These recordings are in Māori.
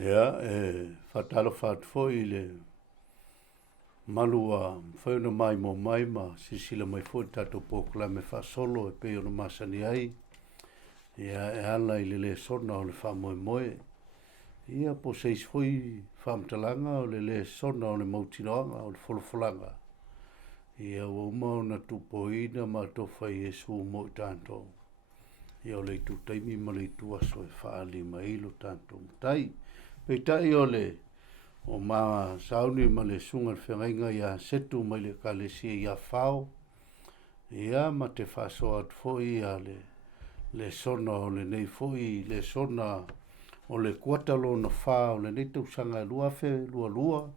Ia, whatalo whatfo I le malua whauna mai mo mai ma sisila mai fo tato pōkula me whasolo e peo na masani ai. Ia e ala I le sona o le whamoe moe. Ia po seis foi whamtalanga o le sona o le mautinoanga o le folofolanga. Ia o umau na tupoina ma tofa Yesu mo tanto. Ia o le tu taimi ma le tu aso e whaali ma ilo tanto. Tai, pe tai o le o ma sauni ma le sunga whengainga ia setu ma le kalesia ia whao. Ia ma te whaso at foi ia le sona o le nei foi, le sona o le kuatalo na whao, le nei tausanga luafe, lua.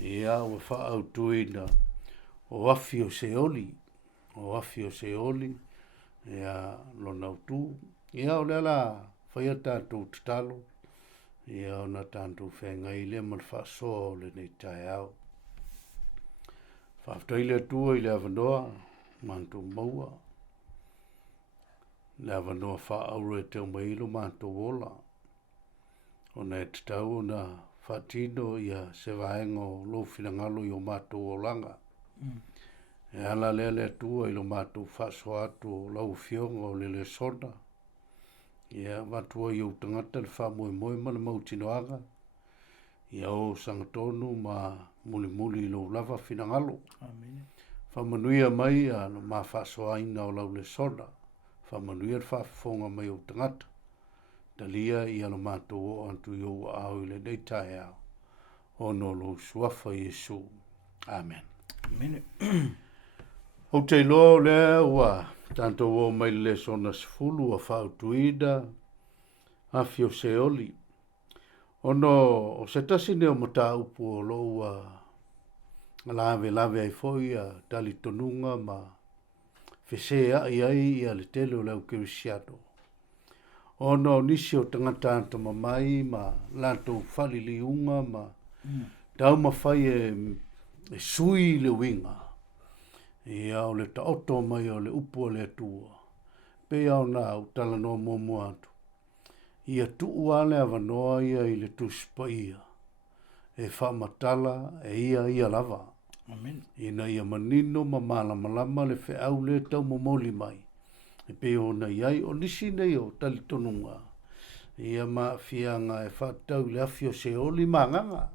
Ia o wha au tuina o Afi O Seoli. O Afi O Seoli. Ia lo nautu. Ia o le ala whaiata tu tatalo. Ia o na tantu whenga I le mal whaso le nei tai au. Whaftaile tua I le avanoa, mantu maua. Le avanoa wha aure te o mailo mantu wola. O na e tatau na whatino ia se vaengo lo finangalo I o matu wolanga. E ala le tua I lo matu whaso atu lau fionga o le Lesona. Ia matua I o tangata le whamoe moe mana mautinoanga. Ia o sangatonu ma muli lo lava finangalo. Amen. Whamanuia mai a no ma whaso aina o lau Lesona. Whamanuia le whafonga mai o tangata. Dalia I alo matu o antu I o au I le nei tai au. Ono lo suafa Yesu. Amen. Amen. O te lo le ua tanto o mai le sona sfulu a whautuida Afi O Seoli. Ono o se tasi ne o mata upu o lo ua lave ai foi a tali tonunga ma whesea ai a le tele o lau kerisiato. Ono nisi o tangata anta mamai ma lanto whaliliunga ma tau mawhai e sui le winga. Ia o le taoto mai o le upu o le atua. Pe au nā utala no mua atu. Ia tuu ale avanoa ia I le tuspa ia. E whamatala e ia lava. Amen. Ina ia manino ma malama le whe au le tau momoli mai. E pe o na iai o nisi nei o talitonunga. Ia ma fianga e whatau le Afi O Seoli manganga.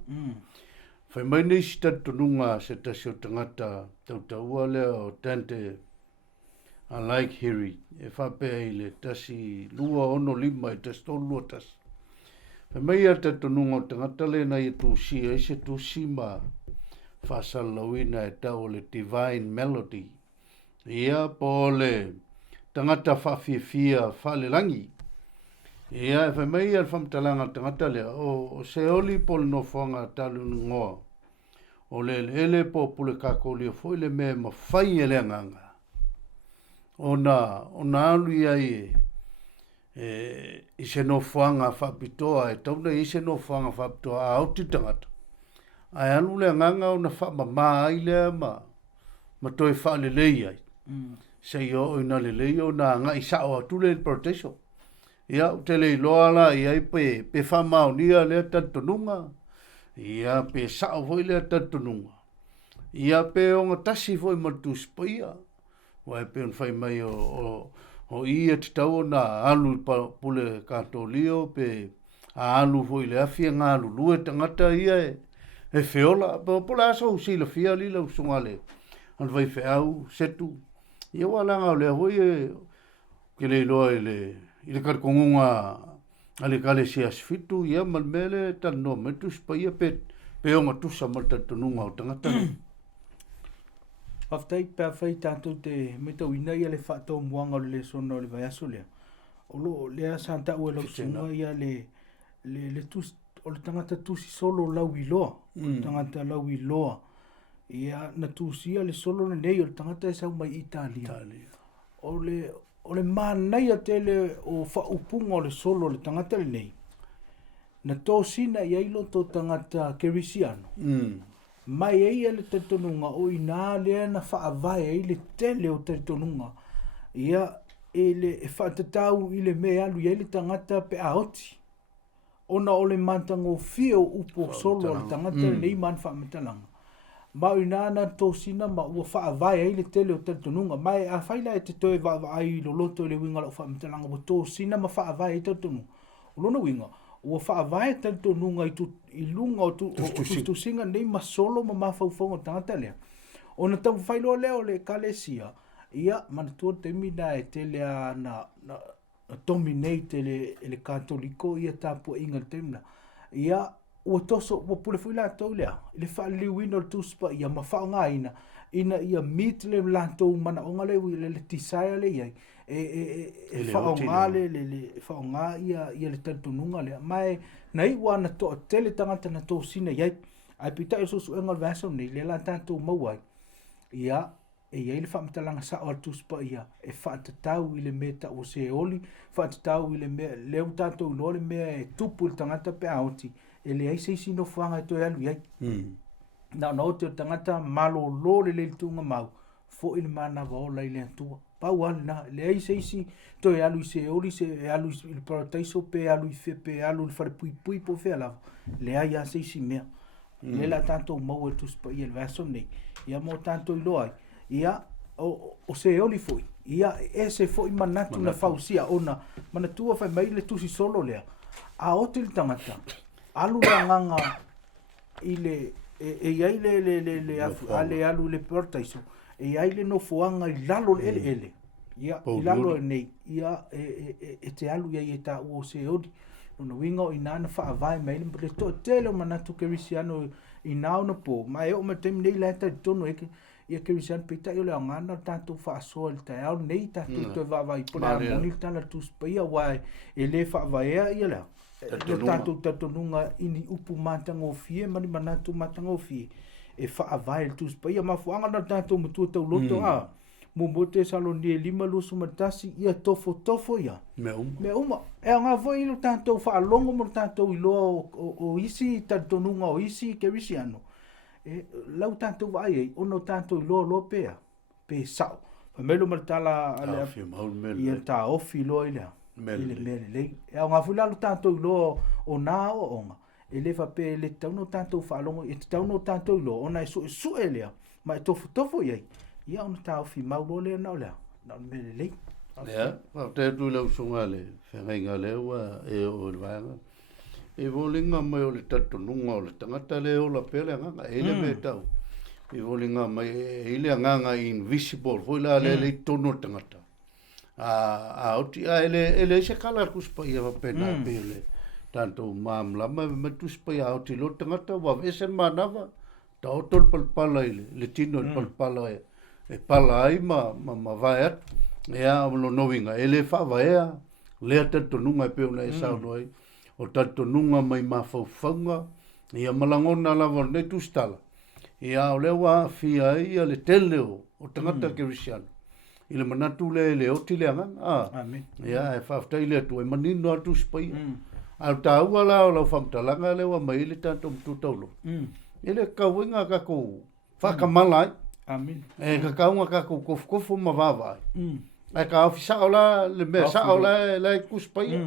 Whai mai nei si talitonunga se tasi o tangata tautaua lea o tante a like hiri. E whapea I le tasi lua ono lima I tasi tolua tasi. Whai mai a talitonunga o tangata le na I tusi e se tusi ma whasalawina e tau le divine melody. Ia po le tangata whawhiawhia whalelangi. Ia e whai mai al whamtalanga tangata lea o Seoli pol no whanga talu ngoa. O le ele po pule kakoli o foi le me ma whai e le nganga. O na alu ia I se no whanga whapitoa e tauna I se no whanga whapitoa a auti tangata. Ai alu le nganga o na whama maa I lea ma toi whale lei ai. Sei o ina le lei o na ngai sao atu le protection. Ia te lei loa la ia pe whama o nia lea tantonunga. Ia pe sao foi lea tantonunga. Ia pe o ngatasi foi matus paia. Wai pe on whai mai o ia te tau na alu pule katolio pe a alu foi le afia ngā alu lue tangata ia e whiola. Pula aso usila fia lila usungale. An vai whiau setu. Ia walanga o lea hoi ke le loa I le karkongunga ale kale si asfitu ia malmele tano metus pa ia pe o matusa maltatununga o tangata. Aftai pa fai tātou te metau ina ia le whātou muanga o le Lesona o le vaiaso lea. O lo lea santa ua lau sunga ia le tus, o le tangata tusi solo lau I loa. O le tangata lau I loa. Ia na tusi ia le solo na nei o le tangata e sau mai Italia. O le mānai a tele o whaupunga o le solo o le tangata le nei. Na tōsina ia ilo tō tangata kerisiano. Mai ei le tatonunga o ina lea na whaavae ei le tele o tatonunga. Ia e le whaatatau I le mea alu ia le tangata pe aoti. ona o le matango fio upo solo le tangata nei man whamatalanga. Mau inana tōsina ma ua whaavai ai le tele o tatununga. Mai a whaila e te toe ai lo loto le winga o whamatalanga wa tōsina ma whaavai ai tatununga. O lona winga, ua whaavai tatununga i lunga o tusinga nei ma solo ma mawhauwhonga tangata lea. Ona tau whailoa leo le kalesia, ia manatua temina e tele a na dominate le katoliko ia tapua inga temna. Ia ua toso, ua pule fuila tau lea, le whaaliwina le tuspa ia ma whaonga ina ia meet le lantou mana onga le tisaya le iai, e whaonga le whaonga ia le tantununga lea. Mai, nei wana toa tele tangata na tō sina iai, ai pita e sosu engal vaso nei, le la tātou mauai, ia, e iai le whamatalanga sa o tuspa ia, e whaatatau i le mea ta o Seoli, whaatatau i le mea, leo tātou ilo le mea e tupu le tangata pe aoti, e le aise isi no whanga e toi alu iai. Na o te tangata malo lo le tunga mau, fo i le mana waola i le antua. Pau ali na, le aise isi toi alu i Seoli, se alu i le parataiso, pe alu i fe, pe alu i whare pui pui po whea lava. Le ai aise isi mea. Le la tātou mau e tuspa ia le vaso nei. Ia mo tātou ilo ai. Ia o Seoli foi. Ia e se foi manatu na fausia ona manatua fai mai le tusi solo lea. A o te tangata. Alu la nganga i le iai le alu le portaiso. E iai le no fuanga i lalo le ele. Ia i lalo nei. Ia e te alu iai e ta o Seoli. Ona winga o inana whaavai mai le to tele manatu kerisiano i nao na po. Mai o matem nei la ta tono eke. Ia kerisiano pita i o le angana tātou whaasoa le tai au nei tātou toi wawai po le amoni tala tuspa ia wai e le whaavai ea ia lea. Le tātou tatonunga ini upu matanga o fie mani manatu matanga o fie e whaavai le tuspa ia mafuanga na tātou matua tau loto a. Mumbote saloni e 5 lusu matasi ia tofo ia. Me uma. E ngā voi ilo tātou whaalongo mo tātou iloa o isi tatonunga o isi kerisiano. E lau tātou vai ei, ono tātou iloa loa pēa. Pē sao. Pamelo maritala ia tā ofi iloa ilea. Ile mele lei. E ngā voi lalo tātou iloa o nā o onga. E lewa pē le tauno tātou whaalongo. E tauno tātou iloa. Ona e su e lea. Ma e tofo iei. Ia ona tau fi maulo le na ole na mele le ya pa te tu le sunga le whenga le wa e o le vanga e volinga mai o le tatu nunga o le tangata le o la pele nganga e le me tau e volinga mai e le nganga invisible foi la le tono tangata a oti a ele se kala kuspa ia va pena pele tanto mamla ma tu spa ia oti lo tangata wa vesen manava ta otol palpala le tino palpala e pala ai ma vai atu. Ea lo nowinga. E le whawaea. Lea tatonunga e peona e sauno ai. O tatonunga mai mawhauwhanga. Ia malangona lava ne tustala. Ia o lea wa fia ia le teleo. O tangata kerisiano. I le manatu le oti le anganga. Amen. Ia e whaftai le atu. E manino atu spai. Au tāua la o lau whamtalanga le wa mai le tanto mtutaulo. I le kauinga kako whakamalai. Amen. E ka kaunga ka kofu ma vava. E ka ofisa ola le me sa ola le kuspai.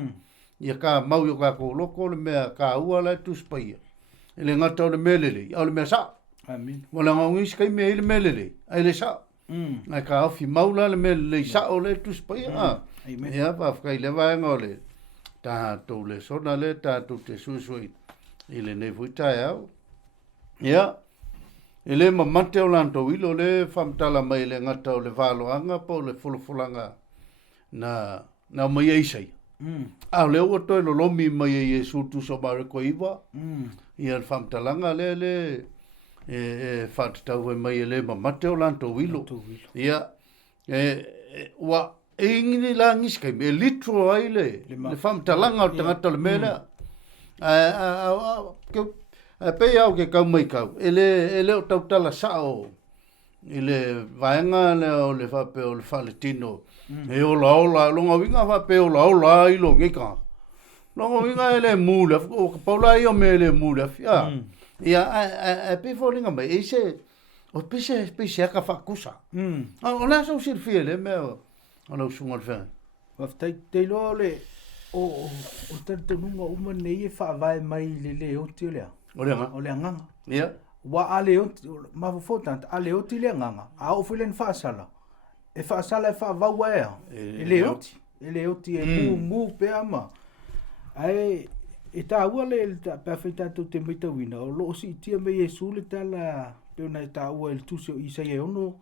Ia ka mau yo ka ko loko le me ka ua le tuspai. Le ngata le melele, o le me sa. Amen. Wala ngis kai me le melele. Ai le sa. E ka ofi maula le melele sa ole tuspai. Amen. Ia pa kai le va ngole. Ta to le sona le ta to te susui. Ile ne fuita ya. Ia ele mamate o lanto ilo le famtala mai le ngata o le valoanga po le fulufulanga na mai eisai. A le o to lo lomi mai e su tu so bare ko iwa. Ia le famtalanga le fattau mai le mamate o lanto ilo. Ia wa ingini la ngiska me litro ai le famtalanga o tangata le mela. Pe au ke kau mai kau. Ele o tautala sao. Ele vaenga le o le whape o le whaletino. E o laola, longa winga whape o laola i lo ngeka. Longa winga ele mula. O ka paula i o me ele mula. Ia, e pe wholinga mai. E se, o pise aka whakusa. O la sau sirfia le mea. O lau sunga le whaenga. Waftai te loa le o tatonunga uma nei e whaavae mai le oti o lea. O le nga. O le nganga. Ia. Wa a le oti, mawafotanta, a le oti le nganga. A o whilen whaasala. E whaasala e whaavau ea. E le oti. E le oti e mu pea ma. Ai, e tā ua le pēr whaitatou te maitawina. O loo si itia me Yesu le tala peona e tā ua il tusi o isa e ono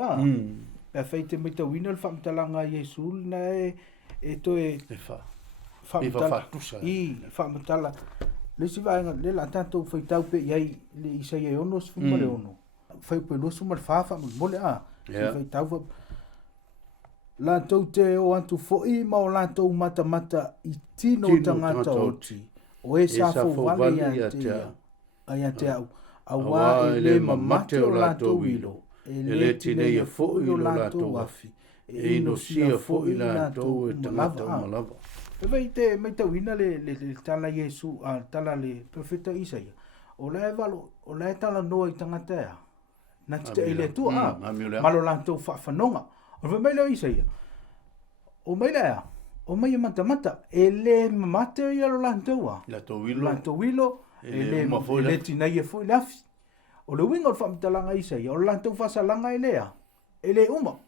a. Pēr whaite maitawina le whamtalanga Yesu na e to e whamatusa. I whamtala. Le si vaenga le la tātou whaitau pe iai le isa e ono sifuma le ono. Whai pe losu ma le whaafa mole a. Whaitau la tau te o antu fo'i ma o la tau mata I tino tangata oti. O e sa fo vale ia te au. Awa e le mamate o la tau ilo. E le tine ia fo'i o la tau afi. E ino sia fo'i la tau e tangata o malava. E vei te maitawina le tala Yesu, tala le profeta Isaia. O la e valo, o la e tala noa I tangata ea. Na te ele tu malo la tau whaafanonga. O me leo Isaia. O mai lea. O mai mata. E le mamate ia lo lantoa. Lantoa e le tinai e foi lafi. O le winga o whamtalanga Isaia. O lantoa whasalanga e lea. E le uma.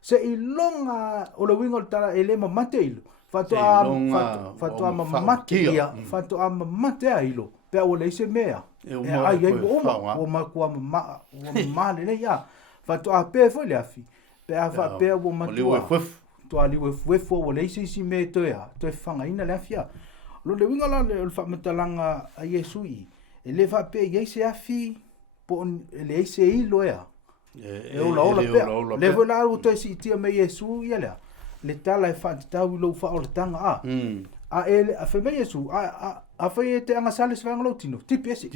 Se I longa o le winga o tala e le mamate ilo. Fatoa mamate ia. Fatoa mamate a ilo. Pea o le ise mea. E ai uma. O makua mamale le ia. Fatoa pe foi lafi. Pea fa pea o matua. Toa liwe fuefo o le isi me toea. Toe whangaina le afia. Lo le winga la le whamatalanga a Yesu I. E le fa pe yeise afi. Po le ise ilo ea. E ola pea. Le vola o toe si itia me Yesu ia lea. Le tala e whaatitau ilo whaoletanga a. A ele a wheme Yesu. A whae te anga sale svanga lo tino. Tipi esi.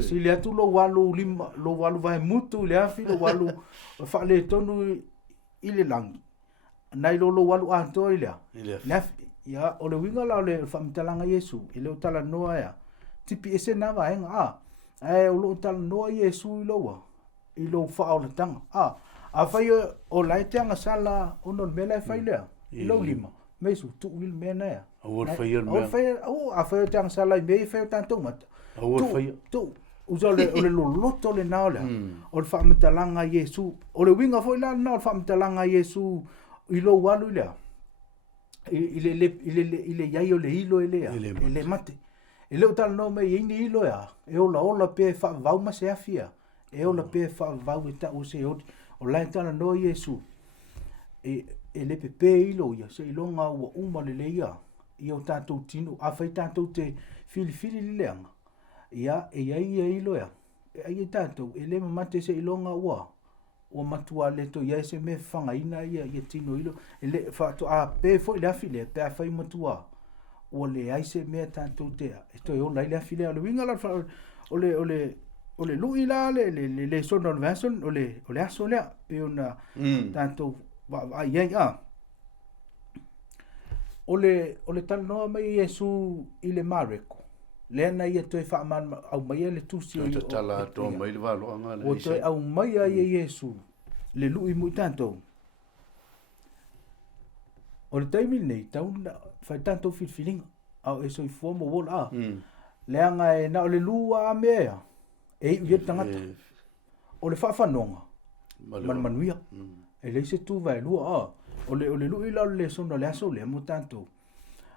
Silia tu lo walu lima. Lo walu vai mutu le afi. Lo walu whaale tonu ile langi. Nai lo walu antoa ilea. Ia o le winga la o le whamitalanga Yesu. Ile o tala noa ea. Tipi ese na vaenga a. E o lo tala noa Yesu iloa. Ilo whaoletanga a. A whai o lai te anga sala ono mela e whai lea. Ilo lima. Meisu tu wil mena ea. Awar whai ar mea. A whai o te anga sala I mei whai o tantou mata. Awar whai. Tu. Usa o le loloto le nao lea. O le whamitalanga Yesu. O le winga fo ila na o le whamitalanga Yesu. Ilo walu lea. Ile iai o le ilo elea. Ile mate. Ile o tala no me ini ilo ea. E ola pe whaavau ma se afia. E ola pe whaavau e ta o se oti. O lai tala no Yesu. E le pepe ilo ia. Se ilonga ua uma le leia. Ia o tātou tino. A whai tātou te fili leanga. Ia e iai ilo ea. E ai tātou. E le mamate se ilonga ua. O matua le to ia se me whangaina ia tino ilo. E le whaato a pe fo le afile. Pe a whai matua. O le aise mea tātou tea. E toi o lai le afile. O le winga la o le lui la le sona o le vason. O le aso lea. Pe ona tātou ai a. O le tala noa mai Yesu I le mareko. Lena ia toi whaaman au mai le tusi o tala ato mai le walo anga le o toi au mai a Yesu le lui mui tantou. O le taimi nei tau whai tantou filfilinga au e soi fuamo wola a. Leanga e na o le lua a mea e i tangata. O le whaafanonga manuia. E leise tu vai lua a. O le lui la le sona le aso le mo tantou.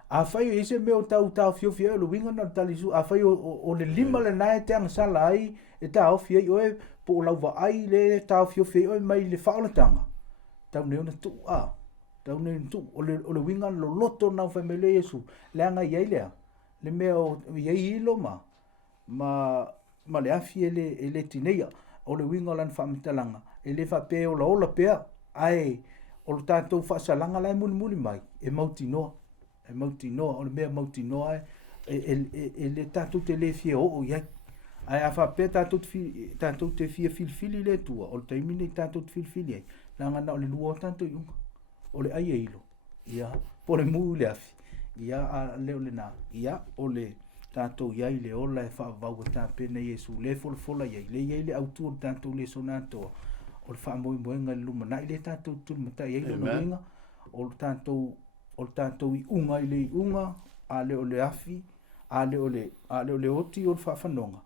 A whai e se meo tau fio e lo winga na talisu. A whai o le lima le nae te anga sala ai e tau fio i oe po o lauwa ai le tau fio i oe mai le whaolatanga. Tau neo na tu a. Tau neo na tu. O le winga lo loto na whai me le Yesu. Le anga iai lea. Le meo iai ilo ma le afi e le tineia. O le winga lan whaamitalanga. E le whape o la ola pea. Ai o le tātou whaasalanga lai muli mai. E mauti noa. E mauti noa, o le mea mauti noa e le tātou te le fia o iai. Ai a whapea tātou te fia filfili le tua, o le taimine tātou te filfili ai. Nanga na o le lua o tātou iunga, o le ai eilo. Ia, po le muu le afi. Ia a leo le nā. Ia, o le tātou iai le ola e whaavau e tāpena Yesu. Le fola iai, le iai le autua le tātou Lesona toa. O le whaamoe moenga le luma. Nai le tātou tulu matai iai le moenga. O le tātou o le tātou I unga I le unga, a le o le afi, a le o le oti o le whawhanonga.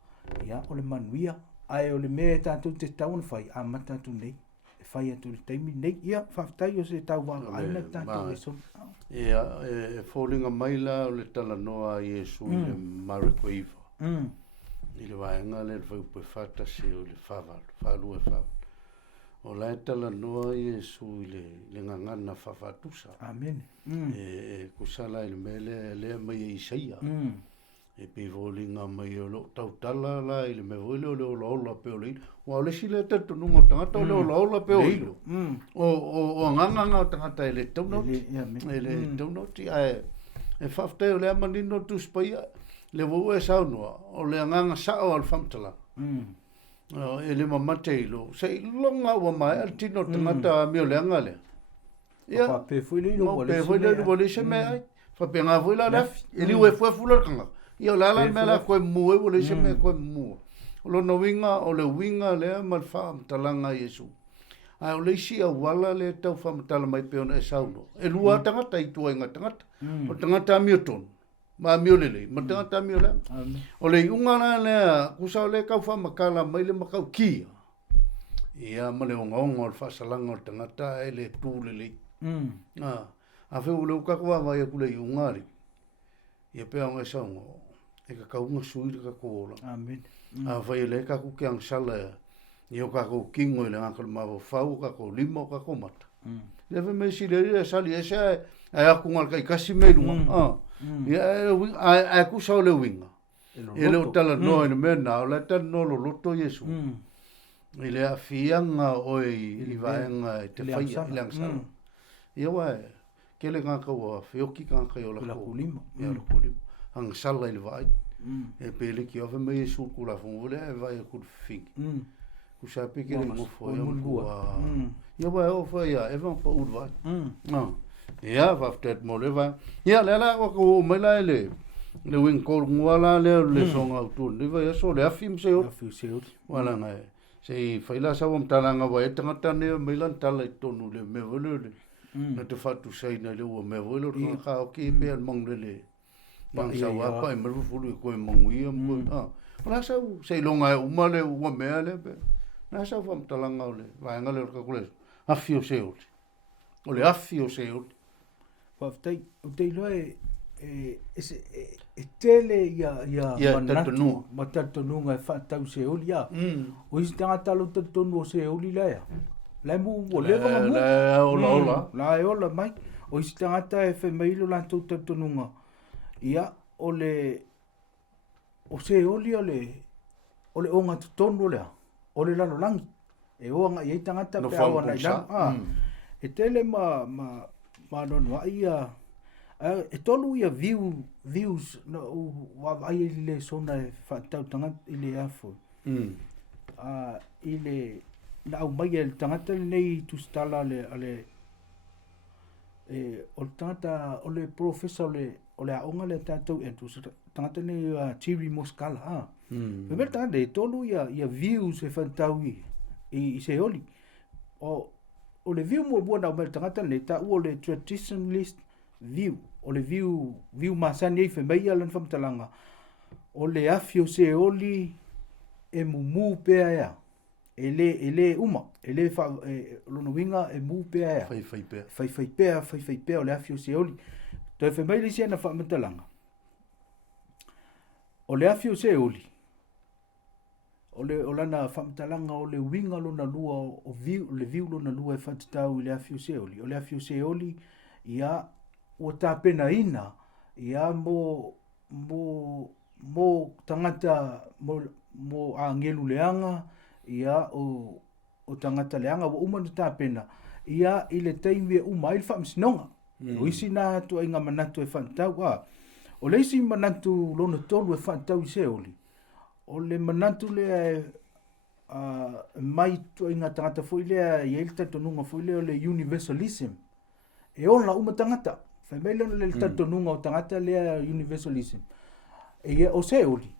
Ia, o le manuia, ai o le mea tātou te tau na whai, a matatu nei. E whai atu le taimi nei, ia, whawhatai o se tau wanga, aina tātou e son. Ia, e fōlinga maila o le tala noa Iesu I le mareko iwa. I le waenga le whaupe whatase o le whalu e whalu. O lai tala noa Iesu I le ngangana whawhatusa. Amen. E kusala I le mele lea mai e Isaia. E pe volinga mai o lo tau tala la I le me voile o le ola pe o le ilo. Wa le sile tatu nungo tangata o le ola pe o ilo. O nganganga o tangata e le taunoti. E le taunoti. E whaftai o le amanino tu spaia. Le vau e saunua. O le nganga sao al whamtala. E le mamate ilo. Se longa wa mai al tino tangata mi o le angale. Ia. Pe fuile ilo wale se mea. Pe fuile ilo wale se mea ai. Whapenga fuila lafi. E liwe fue fula kanga. Ia lala mela koe mua o le se me koe mua. O lo no winga o le winga lea mal whaamtalanga Iesu. Ai o le isi a wala le tau whaamtala mai peona e sauno. E lua tangata I tua inga tangata. O tangata a miotonu. Ma miolele. Ma tangata a miolele. O le iungana lea kusa o le kau whaamakala mai le makau kia. Ia ma le onga o le whaasalanga o tangata e le tūlele. A wheu le ukakua vai a kule iungari. Ia pea o ngai saungo. E ka kaunga sui ka kola. Amen. A vai le ka ku kiang sala. Ni o ka ko kingo le ngakal ma fau ka ko limo ka ko mata. Le ve me si le sali esa ai aku ngal kai kasi me lunga. Ia ai ku sa le winga. E le tala no e me na le tan no lo loto Yesu. Ile a fianga oi I vaenga te fai ilang sa. Ia wa ke le ngaka wa fioki ngaka yo la ko limo. Ia la ko limo. Ang sala I le vai. E pele ki ove me Yesu ku la fungole e vai ku fing. Ku sa pe ke mo fo yo ku. Ia wa o fa ia e va pa u vai. Ia va ftet mo le va. Ia le la ko me la le wing ko ngwala le songa tu. Le va so le afim se o. Afi O Seoli. Wala ngai. Se faila sa wam talanga wa e tangata ne me lan tala I tonu le me vole. Na te fatu sai na le o me vole ka o ki pe al mong le. Bang sa wa pa me fulu ko mongui mo. Ona sa se longa uma le o me ale pe. Na sa wam talanga le. Va ngale ka kule. Afi O Seoli. O le Afi O Seoli. Whaftai, o te iloa e tele ia manatu, matatonunga e whatau Seoli ia. O isi tangata lo tatonu o Seoli la ia. Lai mu o lewanga mu. La ola. La e ola mai. O isi tangata e whemailo lantou tatonunga. Ia o Seoli o le onga tatonu lea. O le lalo langi. E oanga iei tangata pe awa nai lang. E tele ma nono ia e tolu ia views no wa ai le sona e fatau tanga ile afo ile na au mai el tangata nei tu stala le ale o tangata o le professor o le aonga le tatou e tu tangata nei Chiri Moskala e ver tangata e tolu ia views e fatau I Seoli o le view mo buona o me tangata le ta o le traditionalist view o le view masani e whemai alan whamtalanga o le Afi O Seoli e mumu pea ea e le uma e le lono winga e mu pea ea fai pea o le Afi O Seoli to e whemai le siana whamtalanga o le Afi O Seoli o lana whamtalanga o le winga lona lua o le view lona lua e whatatau I le Afi O Seoli. O le Afi O Seoli ia o tāpena ina ia mo tangata mo a ngelu leanga ia o tangata leanga o umana tāpena ia I le taimi e uma I le whamsinonga. O isi nā tu inga manatu e whanatau o le isi manatu lona tolu e whanatau I Seoli. O le manatu le mai tu inga tangata foi le I el tatonunga foi le o le universalism. E ona uma tangata. Fai mai le tatonunga o tangata le universalism. E o Seoli.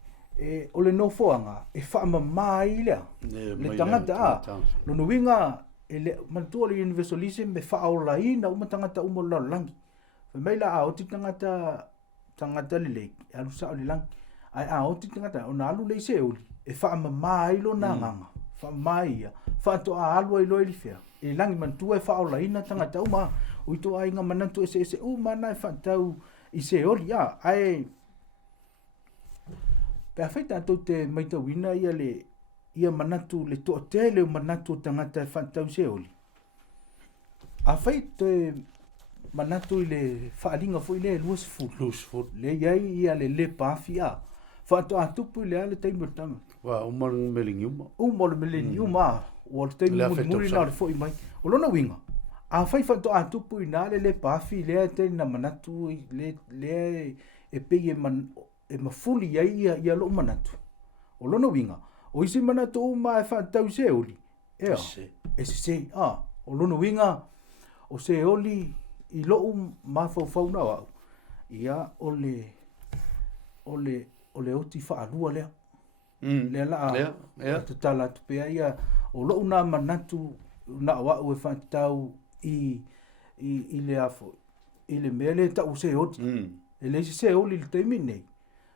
O le nofoanga e whaama mai lea. Le tangata lono winga e le mantua le universalism e whaola ina uma tangata uma lalangi. Mai la a o ti tangata lele alu sa le lang ai a o ti tangata ona alu le se uli e fa mai lo na nganga fa mai fa to a alu ai lo i fea e langi man tu e fa o la ina tangata uma o to ai nga manan tu se u mana fa tau i se uli ya ai perfecta to te mai to wina ia manatu le to te le manatu tangata fa tau se uli a fai te manatu le faalinga foi le luas fu le yai ia le pafia fa to atupu le ale tai mutanga wa umar meliniuma o te muri na foi mai o lona winga a fai fa to atupu ina le pafi le te na manatu le e pe e mafuli ia lo manatu o lona winga o isi manatu ma fa tau se oli e se o lona winga o se oli i lo mafau na wa ia ole oti fa alua le le la te tala te pe ia o lo na manatu na wa o fa tau i le afo i le mele ta o se oti e le se oli le te mine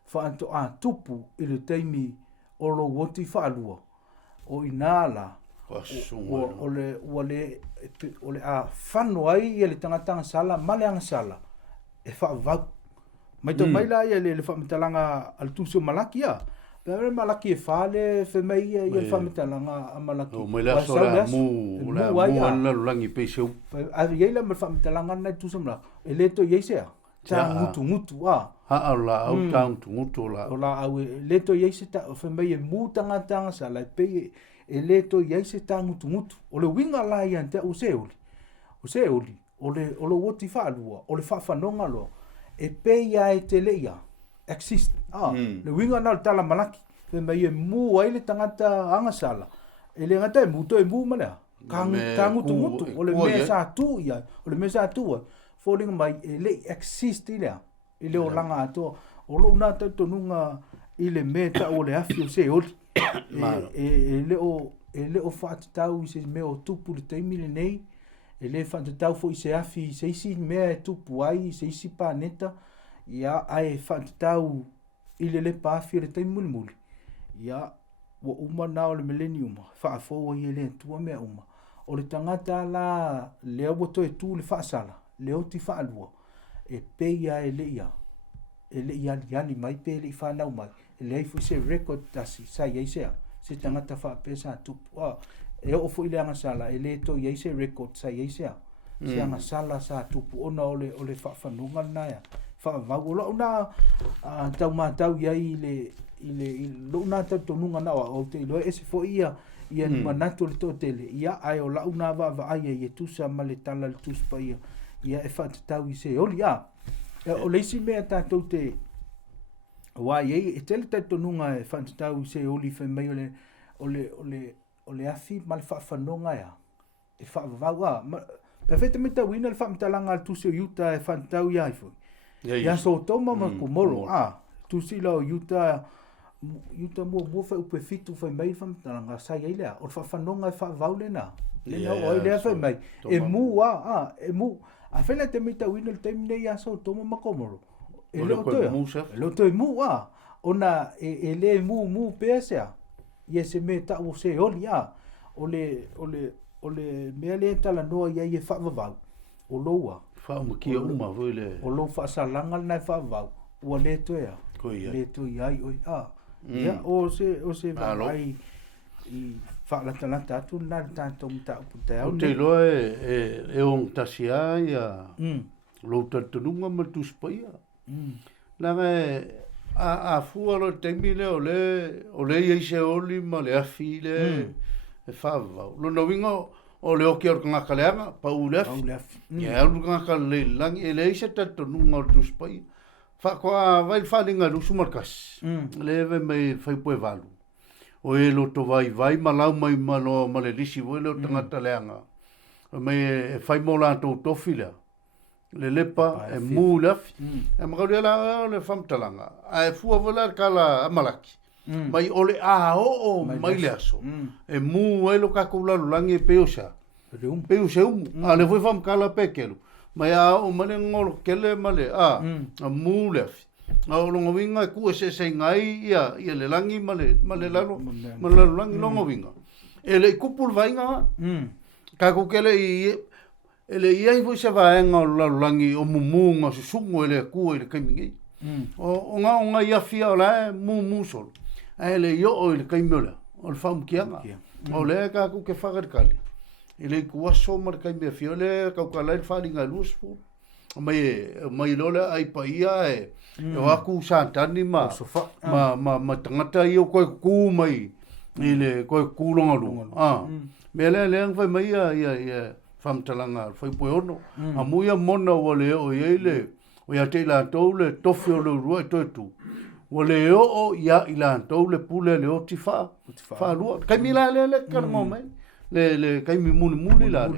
fa anto a tupu i le te mi o lo oti fa alua o inala ole a fano ai ia le tangata sala male anga sala e fa va mai to mai la ia le fa metalanga al tuso malaki ia pero malaki e fale fe mai ia fa metalanga malaki o mai la sora mu la langi peseu a ia la fa metalanga na tuso mala ele to ia se ta ngutu ha la au ta ngutu la ola au le to ia se ta fe mai mu tangata sala pe e le to ia se ta ngutu o le winga la ia te o se oli o le woti fa lua o le fa fanonga lo e pe ia e te leia exist le winga na tala malaki pe mai e mu ai le tangata anga sala e le ngata mu to e mu mala ka ngutu o le mesa tu ia o le mesa tu falling mai e le exist ile ile o langa to o lo na to nunga ile meta o le Afi O Seoli ele o fat tau se me o tupu le taimile nei ele fat tau fo se afi se isi me tupu ai se isi paneta ia ai fat tau ile le pa fi le taimule mule ia o uma na o le millennium fa fo ile tu me uma o le tangata la le o to e tu le fa sala le o ti fa alua e pe ia ele ia yani mai pe le fa na mai ele fo se record tasi sa ia se tangata fa pesa tu e o fo ile anga sala ele to ia se record sa ia se anga sala sa tu ona ole fa fanunga na ya fa va lo na tau ma tau ia ile lo na to nunga na o te lo ese fo ia ni manato le to tele ia ai o la una va ai e tu sa male tala le tu spa ia e fa tau i se oli o le si me ta to te wa ye tele to nunga e fa tau se oli fe mai ole afi mal fa fanonga ya e fa va perfeitamente wina le fa mtalanga tu se yuta e fa tau ya ifo ya so toma ma kumolo tu si la yuta mo fa upe fitu fa mai fa mtalanga sa ya ile o fa fanonga fa vaulena le no o ile fa mai e mu a fela te mita wina le temne ya so toma ma kumolo lo to mu ona ele mu pesa ye se me ta o se oli ole me le tala no ye fa va o loa fa mo ki uma vole o lo fa salanga na fa va o le to ya le to ya ya o se va ai i fa la tala tu na tanto mta puta o te lo e on tasia ya lo tantunga ma tu spaia la a fua lo temile ole ye se oli ma le afi le e fava lo no vingo o le oki or nga kaleanga pa ulef ya lu nga kale lang ele se tato nunga tu spai fa kwa vai fa linga lu sumarkas le ve me fai po valu o e lo to vai malau mai malo male lisi vo le tanga taleanga me fai mola to tofila le lepa e mulaf e magalia la le famtalanga ai fu volar kala malaki mai ole o mai le aso e mu e lo ka kula langi peosa ale foi fam kala pekelu mai a o mane ngolo kele male a mule a o longo winga ku se ngai ia le langi male lalo langi longo winga ele kupul vainga ka ko kele i ele ia i se vaenga o langi o mumunga susungo ele ku ele kamingi o nga ia fia ola mu sol ele yo o ele kaimola o le fam kianga o le ka ku ke fagar kali ele ku aso mar kaimbe fiole ka ka lai faringa lusfu mai lole ai paia e o aku santani ma tangata io ko ku mai ile ko ku longa lu mele le fa mai ia fam talanga foi poino a muia mona o le o ile o ia te la tole tofio le rua tu o le o ia ila tole pule le o tifa lu kai mila le karmo mai le kai mi muni la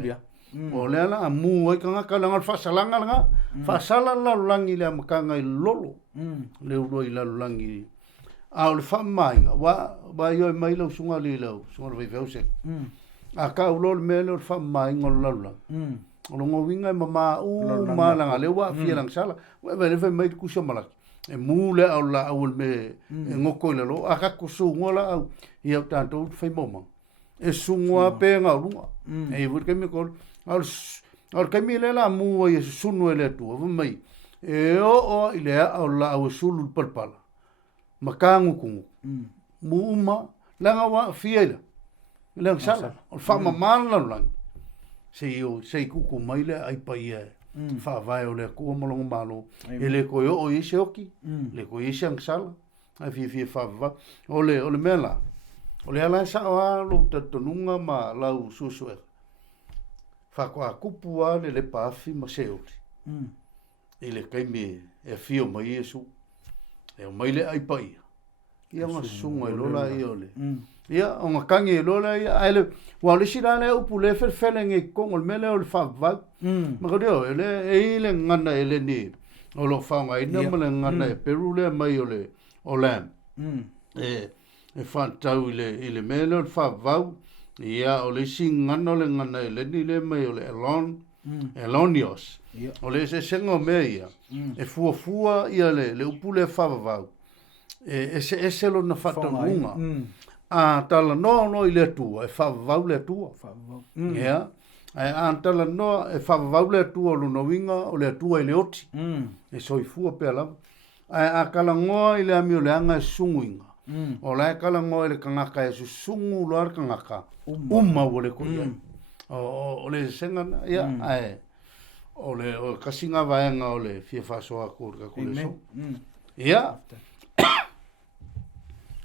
o le ala mu ai kanga kala fa salanga nga fa sala la langi le makanga i lolo le uro i la langi a o le fa mai wa yo mai lo sunga le lo sunga le veo se a ka ulo le mele o fa mai ngol la o lo winga mama ma la le wa fi lang sala wa le fe mai ku so malak e mu le au la au me ngoko le lo a ka ku su ngola au ia tanto fe moma e sungwa pe nga lunga e vur ke mi ko al kami le la mu e sunu le tu mai e o ile au la au sulu palpala makangu ku mu ma la nga wa fiela le sala o fa ma la lang se ku mai le ai pa ia fa vai o le ku mo lo malo ele ko yo o ise oki le ko ise ang sala ai fi fa va o le mela o le ala sa wa lo tonunga ma lau susu fa ko kupu ale le pafi ma seoli ele kai me e fio mai eso e mai le ai pai ia ma sunga lola i ole ia o ma kangi lola ia ele wa le sira le upu le feleng e kongol mele o le fa va ma ko dio ele ngana ele ni o lo fa ngai na mele ngana e peru le mai ole o lam e fa tau ile mele o fa va ia o le singana le ngana ele ni le mai ole elonios o le se sengo meia e fua ia le upu le fa va se lo na fata lunga a tala no ile tua e fa va le tua ia a tala no e fa va le tua lo no winga o le tua ile oti e soifua pe ala a kala ngo ile ami le anga sunguinga o la kala ngo ile kangaka e sungu lo ar kangaka o le ko o le senga ia ai o le kasinga vaenga o le fia faso a kurka ko le so ia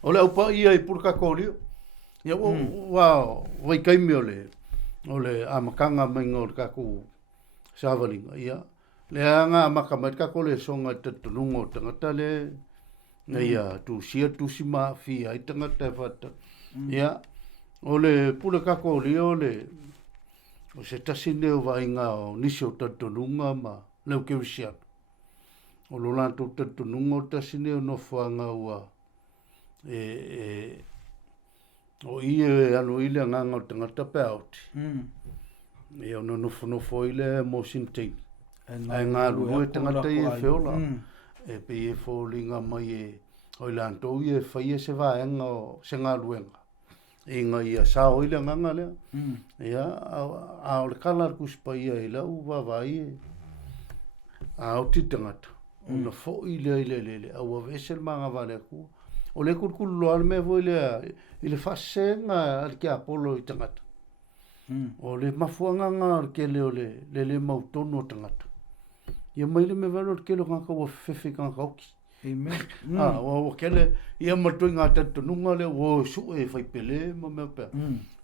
o le upa ia I purka kolio ia wa vai kaimi o le amakanga mainga o ka ku savalinga ia le anga makamai ka ko le songa te tunungo tangata le ia tu sia tu sima fi ai tangata fata ia o le purka kolio le o se tasine o vainga o nisi o tatununga ma leu ke wisia o lo lanto tatununga o tasine o no fuanga ua o ie alo ile nganga o tangata pe auti e o nofo ile mo sintei ai ngā lue tangata I e whiola e pe e fōlinga mai e o ilanto I e whaia se vaenga o se ngā luenga e ngā ia sa o ile nganga lea ia a o le kalar kuspa ia I lau wawai e a o ti tangata o na fo ile au a vesel manga vale kua o le kurkulu lo al me vo ile fasenga al kia polo I tangata o le mafuanga nga ke le mautono tangata ia mai le me valo ke lo ngaka wa fefe ngaka oki amen o kele ia matoi ngā tatununga le o su e fai pele ma me pe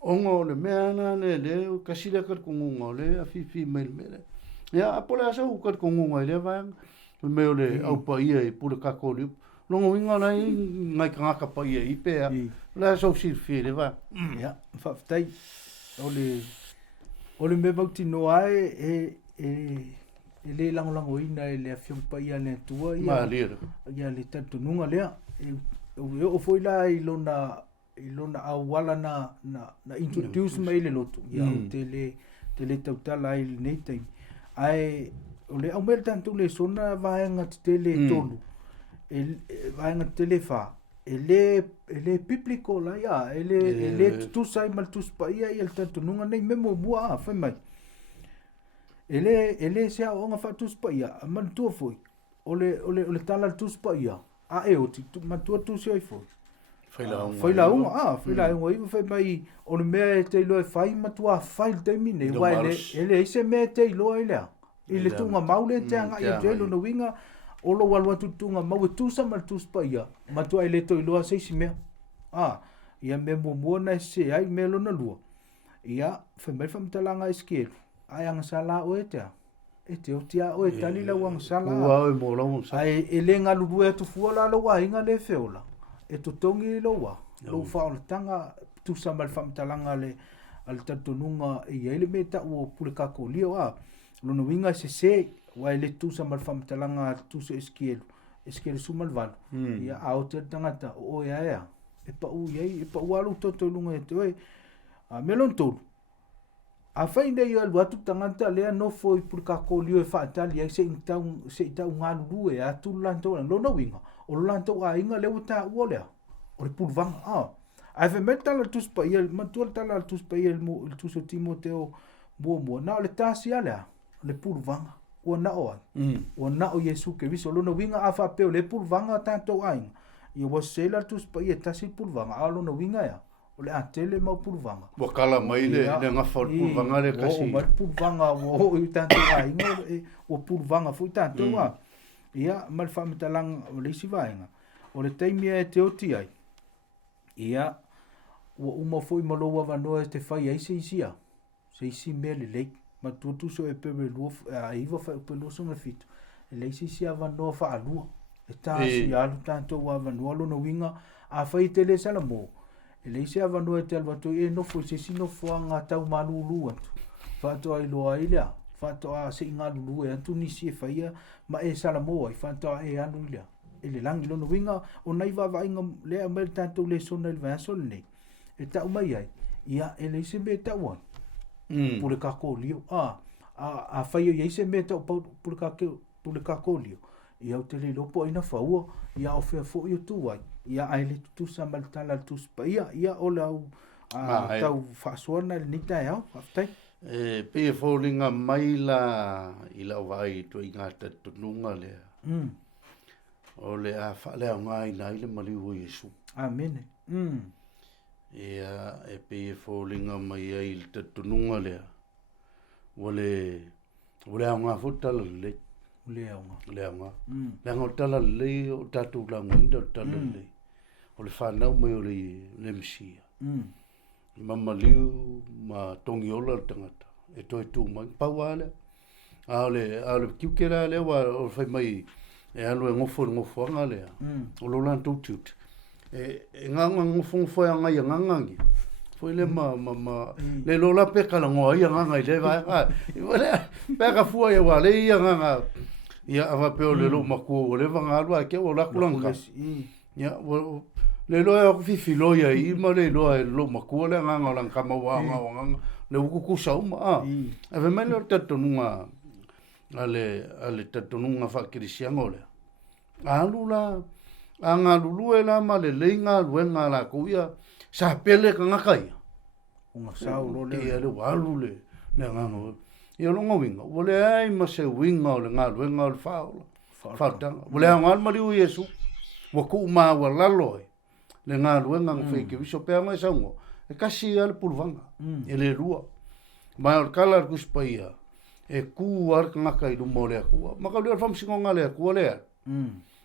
ongo le meana le kasile kar kungunga le afifi mai le ia apole asa u kar kungunga le va me le au pa ia I pule kakoli longo inga nei ngai ngaka pa ia I pe la so si file va ia fa tai ole me bauti no ai le lango ina le afiong pa ia le tua ia le tatununga lea o foi la I lona awala na introduce mai le lotu ia te le tautala I nei tai ai o le au mele tantu le sona vaenga te le tolu vaenga te le fa ele piplico la ia ele tu sai mal tu spa ia il tantu nunga nei memo bua fa mai ele se o nga fa tu spa ia man tu foi ole tala tu spa ia a o ti man tu se foi foi la unga i fa mai o le me te lo fai ma tu a fai te mine wa ele se me te lo ile tunga maule te anga ia te lo no winga o lo walwa tutunga mau tu sa mal tu spa ia ma tu ai le to lo se si me ia me mo na se ai me lo na lua ia fa mai fa mtalanga esquerdo ai ang sala o te o tia o tali la wang sala ai elenga lu e tu fuala lo wa inga le feola e tu tongi lo wa lo fa o tanga tu sa mal fa mtalanga le al tatununga ia ele me ta o pulika ko lio lo no winga se wa ele tu sa mal fa mtalanga tu se esquerdo sumal val ia a o te tangata o ia e pa u ye e pa walu to lunga e te a melon tolu a fai nei o watu tangata lea no foi por ka ko lio e fa tali ai se itau ngalu e a tu lanto lo no winga o lanto a inga le uta o le o le pulvang a fe metal tu spa il ma tu tala tu spa il mo tu so timoteo mo na le tasi ala le pulvang o na o yesu ke viso lo no winga a fa pe le pulvang tanto ai io was sela tu spa ia tasi pulvang a lo no winga ya o le atele mau pulvanga wa kala mai le ngafa pulvanga le kasi o pulvanga o i tanto ai o pulvanga fu tanto wa ia mal fa metalang o le si vainga o le taimia e te oti ai ia o uma foi malo wa vano te fai ai se isi mele le ma tu so e pe lu ai va fa pe lu so na fit le isi vano fa alu e ta si alu tanto wa vano lo no winga a fai tele salamo ele se avano e te alwatu e no fo se sino fo anga tau malulu atu fa to ai lo ai lea fa to a se inga lulu e atu ni si fa ia ma e sala mo ai fa to e anu lea ele langi lo no winga o nai va va inga le mer tanto le sona il va sol nei e ta mai ai ia ele se me ta wa por ka ko lio a fa ia se me ta por ka ko lio ia o te le lopo ina fa ua ia o fe fo i tu ai ia ai le tu sa mal tala tu spa ia o la tau fa suona ni ta ia aftai pe fallinga mai la ila vai tu ingata tu nunga le o le a fa le ngai nai le mali o yesu amen ia e pe fallinga mai ai tu nunga le ole nga futal le leanga tala le o tatu la nginda tala le o le whanau mai o le msia mama liu ma tongi ola tangata e toi tu mai pau ale a le kiukera le wa o fai mai e alo e ngofo anga le o lo lan tutut e nganga ngofo anga ia ngangangi foi le le lo la peka la ngoa ia nganga le va le peka fua ia wa le ia nganga ia ava pe o le lo maku o le vanga alua ke o la kulanga ia le lo e fifilo ia i ma le lo maku le nganga la kama wa nganga le ku sa uma ave mai le tatonunga ale tatonunga fa krisianga ole alula anga lulu ela ma le lenga luenga la kuia sa pele kanga kai unga sa lo le le walu le nganga ia longa winga ole ai ma se winga ole nga luenga ole fautanga ole ngal mari o yesu wa ku ma wa lalo le nga luenga fe ke viso pe nga sango e kasi al pulvanga ele lua ma o kala ku spaia e ku ar kanga kai lu mole ku ma ka le fam singo ngale ku ole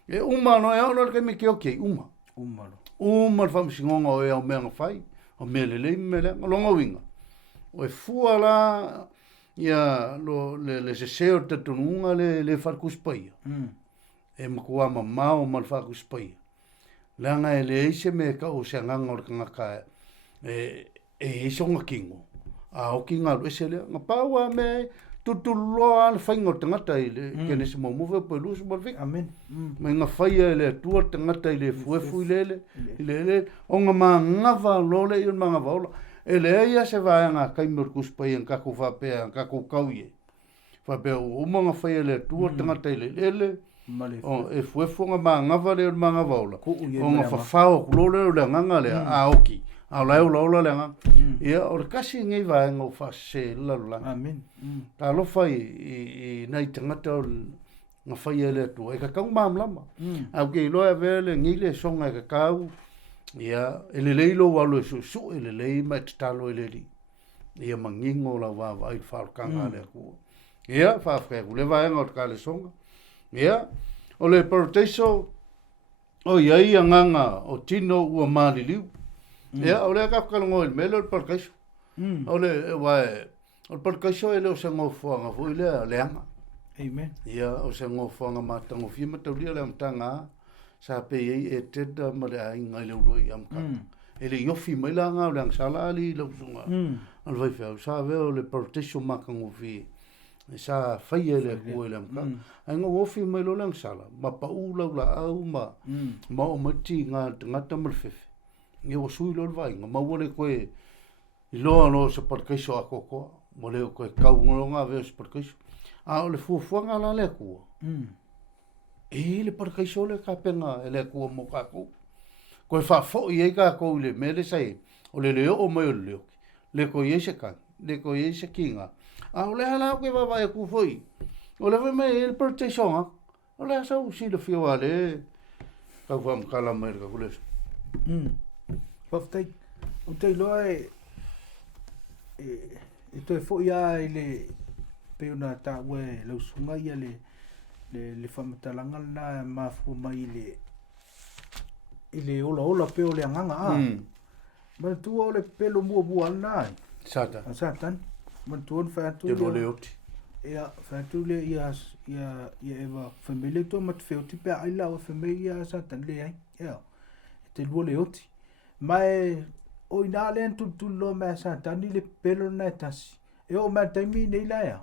e uma no e ono ke me ke okay uma fam singo ngo e o me fai o mele mele longa winga o e fuala ia le se te tununga le farkus pai e makua mamao mal farkus pai langa ele ise me ka o se nganga o kanga ka e songa kingo a o kinga lo ese le ngapawa me tutulo al faingo tangata ile kene se mo move po lus mo ve amen me nga faia le tua tangata ile fuefu ile onga ma ngava lole il manga vola ele ia se vai nga kai merkus pai en kaku fa pe en kaku kauye Whapea o mga whaia le tua tangata i le lele. Male. O e fuefonga maa ngava le mga vaula. Ko u ye O nga mea whawhao kulore le nganga le a oki. A lai ula le nganga. Ia o le kasi ngai vaenga o whase lalulanga. Amen. Ta lofa i nei tangata o nga whaia le tua. E ka kau maamlama. Au ke iloa vele ngile songa e ka kau. Ia ele leilo walu e su ele lei mai te talo ele li. Ia mangingo la wawa ai whaarukanga le kua. Ia whaafkai ku le vaenga o te kale songa. Ia o le paroteiso o iai anganga o tino ua maali liu. Ia o le akakalongo il mele o le parokeiso. O le wae o le parokeiso ele o se ngofuanga fu ile leanga. Amen. Ia o se ngofuanga matango fima taulia le amtanga sa pe e teta ma le ainga le uroi amka. Ele iofi mai langa o le angsala ali le usunga. Al vai feo sa veo le paroteiso makango fi. Sa whaia le kua le amka. Ai ngā wofi mai lo le angsala. Ma pa ula ula au ma. Ma o mati ngata malfefe. Nge o sui lo le vai. Ma wale koe i loa no se parokeiso a kokoa. Mo leo koe kau ngolonga veo se parokeiso. A o le fuafuanga la le kua. E le parokeiso le kapenga e le kua mo kako. Koe whafo i ei kako i le mele sai. O le leo o mai o le leo. Le koe i se kan. Le koe i se kinga. A o le hala koe wawa e ku foi. O le vai mai e le parokeiso nga. O le asa usi le fio a le. Kau wham kala mai ka kuleso. Whaftai. O te loa e toi fo ia i le peona ta ue lausunga ia le whamatalanga na mafua mai i le ola peo le anganga a. Mana tua o le pelo mua ana ai. Satan. Satan. Man tuon whaatu Te role oti. Ia whaatu le ia ewa whamele toa mat wheoti pia aila o whamele ia Satan le ai. Ia. Te lua le oti. Mai o ina le tu lo mea Satan ni le pelo na e tasi. E o mea taimi nei la ea.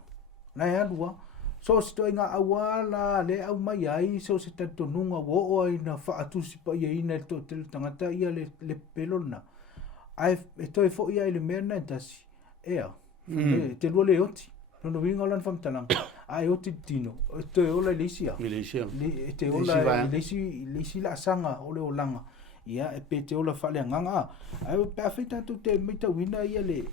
Na ea lua. So si toi ngā awa la le au mai ai. So si tatonunga wo o ai na whaatu si pa ia ina to te tangata ia le pelo na. Ai e toi fo ia i le mea na e tasi. Ea. Te lua le oti. Nono winga lan whamtalang. Ai oti tino. Te ola leisia. Leisia. Te ola leisi la sanga ole o langa. Ia e pe te ola whale nganga. Ai pe a whita tu te mita wina ia le.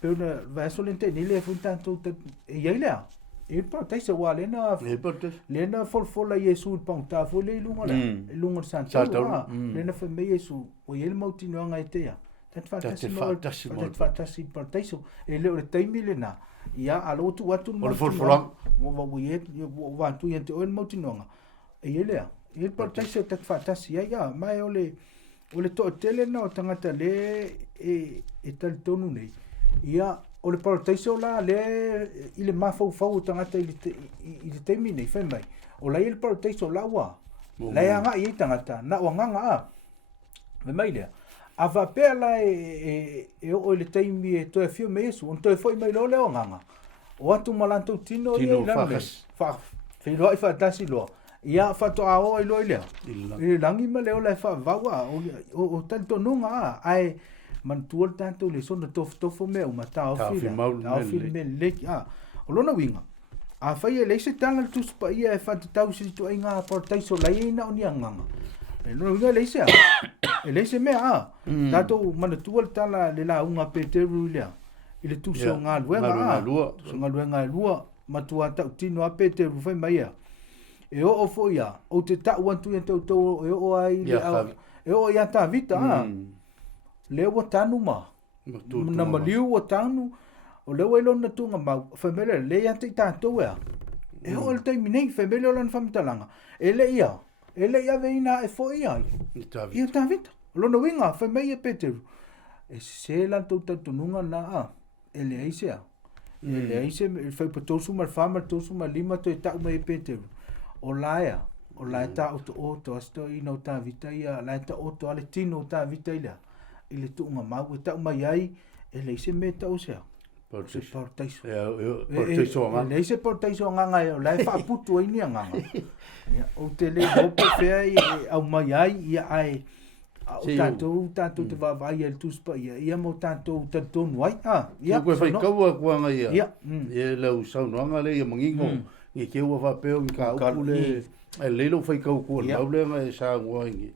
Peuna vasolente ni le whita tu te ia lea. E pa taisa wa lena. E pa taisa. Lena folfola Yesu pang ta fo le lunga la. Lunga santa. Lena fa me Yesu. O yel mauti noanga e tea. Tat fatasi partaiso e le o taimi le na ia alo tu watu mo folfolang wo ye wa tu ye te o mo tinonga e ele e partaiso tat fatasi ia mai ole to tele na o tangata le e tal tonu nei ia ole partaiso la le ile mafau tangata ile taimi nei fa mai o la ile partaiso la wa la ia nga i tangata na o nganga a me mai le ava pela o le taimi e to fio mesu on to foi mai lo le nganga o atu malanto tino i la fa filo fa tasi lo ia fa to ao i lo ile i langi ma le o le fa vawa o tanto nunga ai man tuol tanto le sono tofo me o mata o fi me le o lo no winga a fa ia le se tanga tu spa ia fa tau si to inga portaiso la ina o ni nganga e lo winga le se ele se mea tato mana tual tala le la unga peteru le ile tu so nga luenga lua matua ta tino a peteru fai mai e o fo ia o te ta wan tu to e o ai e o ia ta vita le o tanu ma na maliu o tanu o le welo na tunga ma famele le ia te ta to e o le taimi nei famele o lan famtalanga ele ia veina e fo ia ia ta vita lona winga fa mai e peteru e se la tununga na ele aisea ele aise fa potosu mar fama tosu mar lima to ta mai peteru o laia ta o to asto i no ta vita ia la ta o to ale tino ta vita ile ile tunga mau ta mai ai ele aise me ta o sea portaiso ele se portaiso nganga la fa putu ai ni nganga o te le o pe fea au mai ai ia ai o tātou te wāwai e tūspa ia mo tātou te tonu ai. Ia koe whai kaua kuanga ia. Ia. Ia lau saunoanga le ia mangingo. Nge ke ua whapeo i ka upu le. E leilo whai kau kua lau lenga e sa ngua ingi.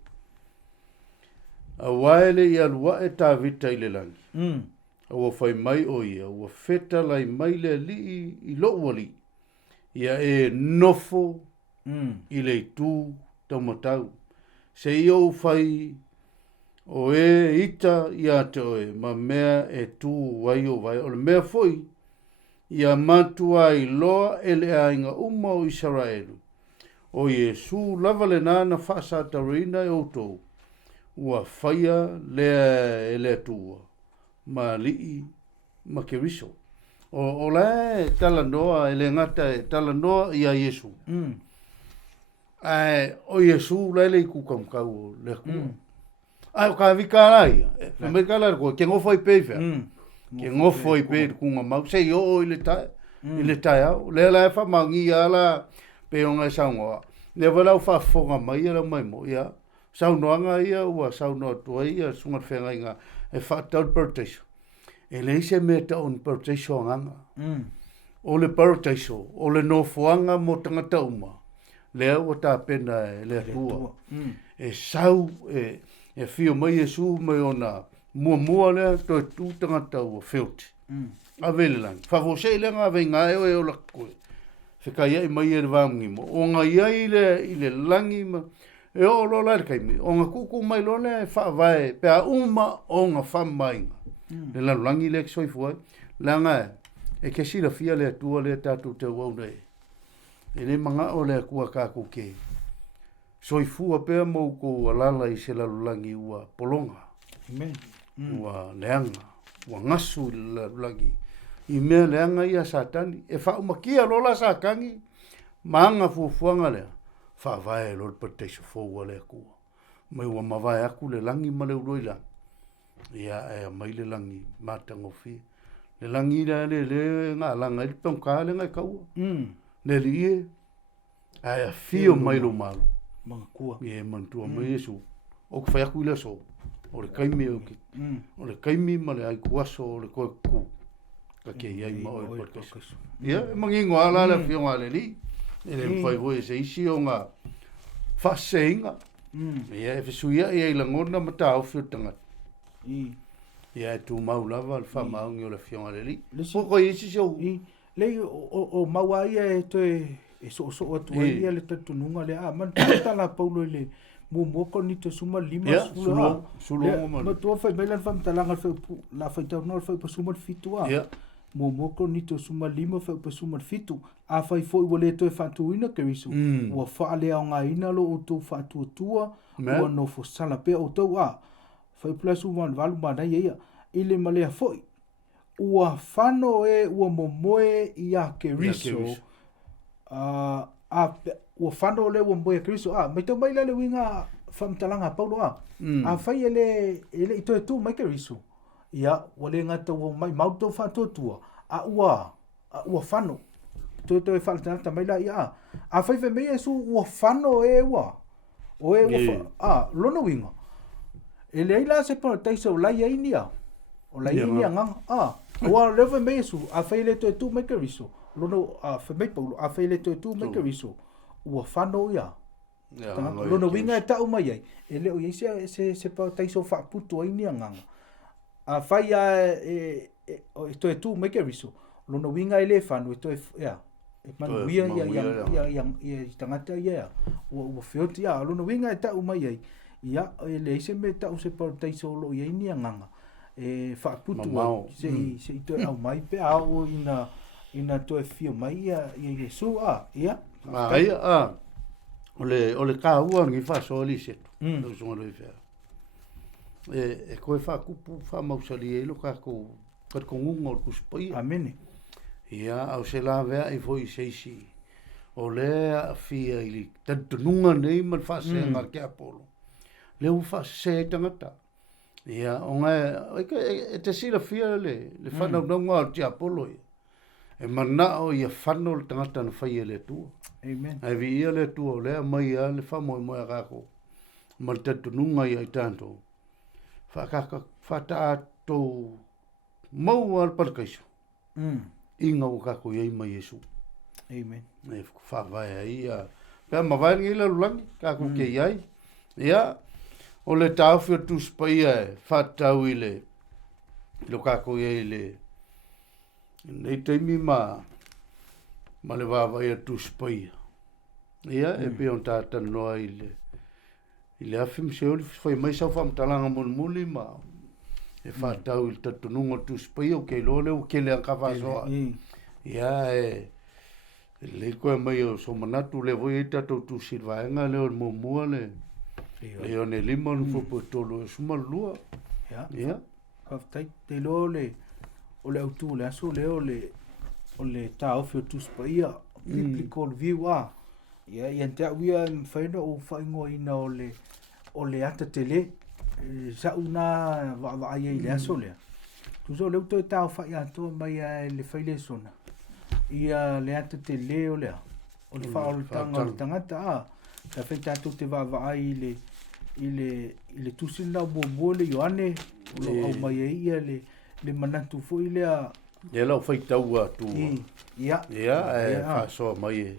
A waele ia lua e tā vita i le langi. Ua whai mai o ia. Ua feta lai mai le li i lo wali. Ia e nofo i le tū tau matau. Se iau whai o e ita ia te oe, ma mea e tū wai o vai. O le mea foi, ia matua i loa ele ainga uma o Israelu. O Iesu lava le nana whaasa taurina e outou. Ua whaia lea e lea tūa. Ma lii, ma ke riso. O le tala noa, ele ngata e tala noa ia Iesu. O Iesu lele i kukamkau le kua. Ai o ka vika lai. Me kala ko ke ngofo i pevea. Ke ngofo i pe kunga mau se yo i le tai. I le tai au. Le la fa mangi ala pe onga saunga. Le vala fa fonga mai ala mai mo ia. Saunoanga ia ua sauno to ia sunga fenga inga e fa tal protection. E le se meta on protection anga. O le protection, o le no foanga mo tangata uma. Le o ta pena le tua. E sau e fio mai e su mai ona mua le to tu tangata o filt. A vele lang. Fa vo se le nga venga e o la ko. Se ka ia mai e vangi mo. O nga ia i le langi ma e o lo la kai mi. O nga kuku mai lo le fa vai pe a uma o nga fa mai. Le la langi le soi foi. Langa e ke sila fia le tua le tatu te wau nei. E le manga o le kua ka kuke. Soifua pea mau ko alala i se lalulangi ua polonga. Amen. Ua leanga. Ua ngasu i lalulangi. I mea leanga ia satani. E wha umakia lola sa kangi. Maanga fuafuanga lea. Wha vae lor pateiso fōua lea kua. Mai ua mawai aku le langi ma le uroi lang. Ia e mai le langi matangofi. Le langi le ngā langa i pēngka le ngai kaua. Le lie. Ai a fio mai lo malo. Mga kua. Ie mantua mai Yesu. O ka whaiaku ila so. O le kaimi o ki. O le kaimi ma le ai kuaso o le koe ku. Ka ke iai ma o e podcast. Ia, mangingo ala le fio ngā le li. E le mwhai hoe se isi o ngā whaseinga. Ia, e whesuia i ei langona ma tā au fio tangata. Ia, e tū mau lava le whamaungi o le fio ngā le li. Poko i isi seo. Lei o maua ia e toe e so atu ia le tatununga le man tala paulo le moko ni te suma lima sulo ma to fai bailan fam talanga la fai tau no fai pasuma fitu moko ni te suma lima fai pasuma fitu a fai foi wole to fatuina ke risu wa fa le nga ina lo o to fatu tua o no fo sala pe o to fai plus one valu ma dai ia ile male foi ua fano e ua momoe ia ke riso ua fano le ua momoe ke riso mai tau mai le winga famtalanga paulo a fai ele ito tu mai ke riso ia wale ngata ua mai mauto fato tua ua fano to e falta mai la ia a fai fe mai su ua fano e ua lono winga ele ila se por taiso la ia inia o la inia ngang Wa leva mesu a faile to tu make riso. Lono a fa mai paulo a faile to tu make riso. Wa fano ya. Lono winga ta o mai. Ele o se pa tai so fa puto ai ni nganga. A fai a to tu make riso. Lono winga ele fano to ya. E man wia ya tangata ya. Wa fioti ya lono winga ta o mai. Ya ele se me ta o se pa tai so lo ia ni nganga. E fa putu se to au mai pe au ina to fio mai ia Yesu ia ole ka ua ngi fa so li se no so lo fe e ko fa kupu fa mau sali e lo ka ko ngungo ku spoi amene ia au se la ve e foi se si ole a fia ili tanto nunga nei mal fa se ngar ke apolo le u fa se tangata ia onga e te sila fia le whanau nonga o te apolo ia. E mana o ia whanau le tangata na whai le tua. Amen. Ai vi ia le tua o lea mai ia le whamoe moe kako. ma le tatununga ia i tātou. Whātātou mau al parakaiso. Inga o kako iai mai Yesu. Amen. E whawai ai a. Pea mawai ngi la lulangi, kako ke iai. Ia, o le tāwhia tūspaia e whātau i le. Lo kako iai le. Nei teimi ma le wāwai a tūspaia. Ia, e pe on tātana noa i le. I le Afi O Seoli whai mai sau whamtalanga muli ma. E whātau i tatununga tūspaia o kei lole o ke le angkawhasoa. Ia, le koe mai o so manatu le voi e tatou tūsirvaenga le o mumua le. Le o ne lima nu fupo tolo e sumalua. Ia. Haftai, te lo le, o le autu le aso le o le tāwhia tūspaia. Pliko le viwa. Ia, ian te awia whaina o whaingoa ina o le ata te le. Sa una va ia i le aso lea. Tuso leu toi tau whai ato mai le whai Lesona. Ia le ata te le o lea. O le wha o le tangata a. Ka whai tātou te va i le tusina mua le Ioane. O lo au mai ia le manatu fo i lea. Ia lau whai taua tu. Ia. Ia, whasoa mai e.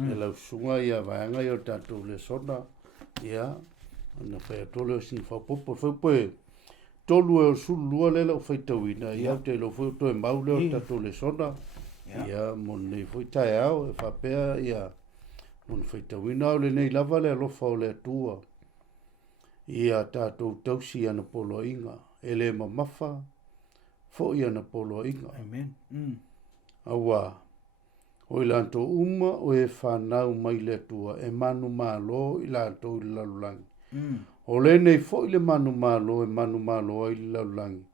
E lau sunga ia vaenga i o tātou Lesona. Ia. Ana whai atole o sini whapopo. Whaupoe tolu e o sulua le lau whai tauina. Ia te lau whai toe mau le o tātou Lesona. Ia, mon nei whai tae au e whapea ia. Mon whai tauina au le nei lava le alofa o le atua. Ia tātou tausi ana polo inga. E le mamafa. Fo i ana polo inga. Amen. Awa. O i lanto uma o e whanau mai le atua. E manu malo i lanto i lalulangi. O le nei fo i le manu malo e manu malo i lalulangi.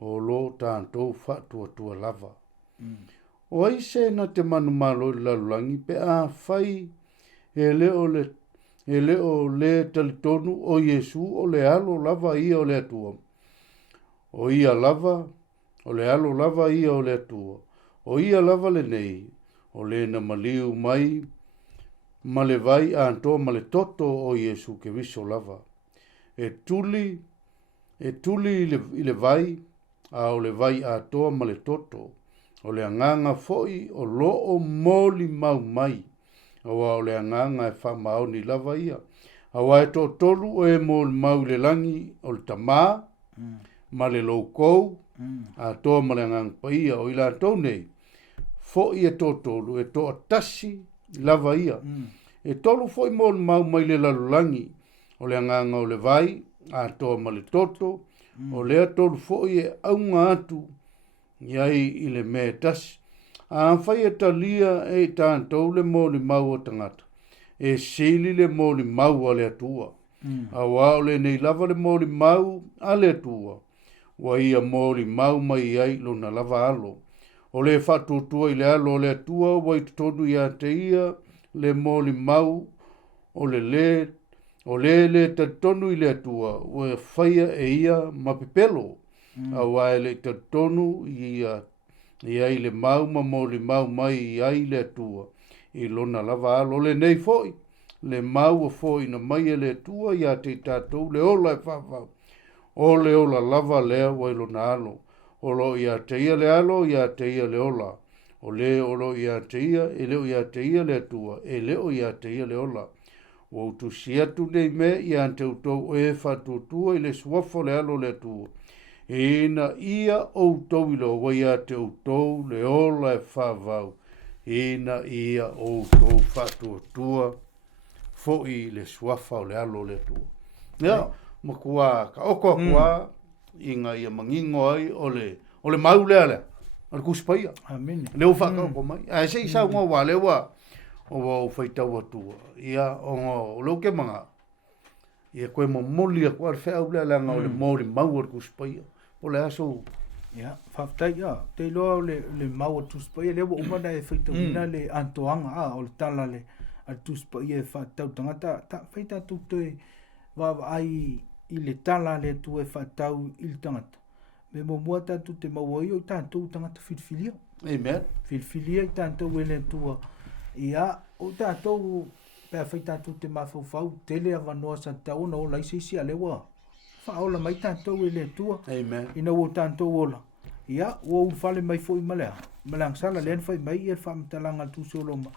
O lo tātou whatua tua lava. O ai se na te manu malo i lalulangi pe a whai e leo le talitonu o Yesu o le alo lava ia o le atua. O ia lava, o le alo lava ia o le atua. O ia lava le nei, o le na maliu mai, ma le vai a antoa ma le toto o Yesu ke viso lava. E tuli i le vai, a o le vai a toa ma le toto. O le anganga foi o loo moli mau mai. Awa o le anganga e whamao ni lava ia. Awa e to tolu o e moli mau le langi o le tamā, ma le loukou, a toa ma le anganga pa ia o ila tau nei. Foi e to tolu e to atasi lava ia. E tolu foi moli mau mai le lalulangi. O le anganga o le vai, a toa ma le toto, o lea tolu foi e aunga atu. Iai i le mea tasi. A whai e talia e tātou le mōli mau o tangata. E sili le mōli mau a le atua. A wao le nei lava le mōli mau a le atua. Wa ia mōli mau mai ai lo na lava alo. O le whatutua i le alo o le atua, wa i tonu i a te ia le mōli mau o le tonu i le atua. Wa whaia e ia mapipelo. A wai le tonu i ai le mau ma moli mau mai i ai le atua. I lona lava alo le nei foi. Le mau a foi na mai e le atua i a te tātou le ola e whawhau. O le ola lava lea wai lona alo. O lo i a te ia le alo i a te ia le ola. O lo i a te ia e leo i a te ia le atua. E leo i a te ia le ola. O tu siatu nei me i a te utou e whatutua i le suafo le alo le atua. Ina ia outou ilo wai a te outou le ola e whavau. Ina ia outou whatuatua fo i le suafa o le alo le tua. Ia, makua ka oko kua inga ia mangingo ai o le mau lea lea. O le kuspaia. Amen. Leo whakako mai. A se isa ngā wā lewa o wau whaitaua tua. Ia o leo ke manga. Ia koe mo moli a kua le whea ulea langa o le mori mau o le kuspaia. O le aso. Ia, whaftai ia. Te loa le mau o tuspaia. Lewa umana e whaitauina le antoanga o le tala le tuspaia e whaitau tangata. Ta whaitatu te wawa ai i le tala le tu e whaitau i le tangata. Me mo mua tatu te mawai o tātou tangata whilwhilia. Amen. Whilwhilia i tātou e le tua. Ia, o tātou pe fai tātou te mawhau tele a wanoa sa tau na o laisisi a lewa. Whaola mai tātou e le tua. Amen. Ina o tātou ola. Ia, ua whale mai fo i malea. Malang sala len fai mai ia whamatalanga tu soloma.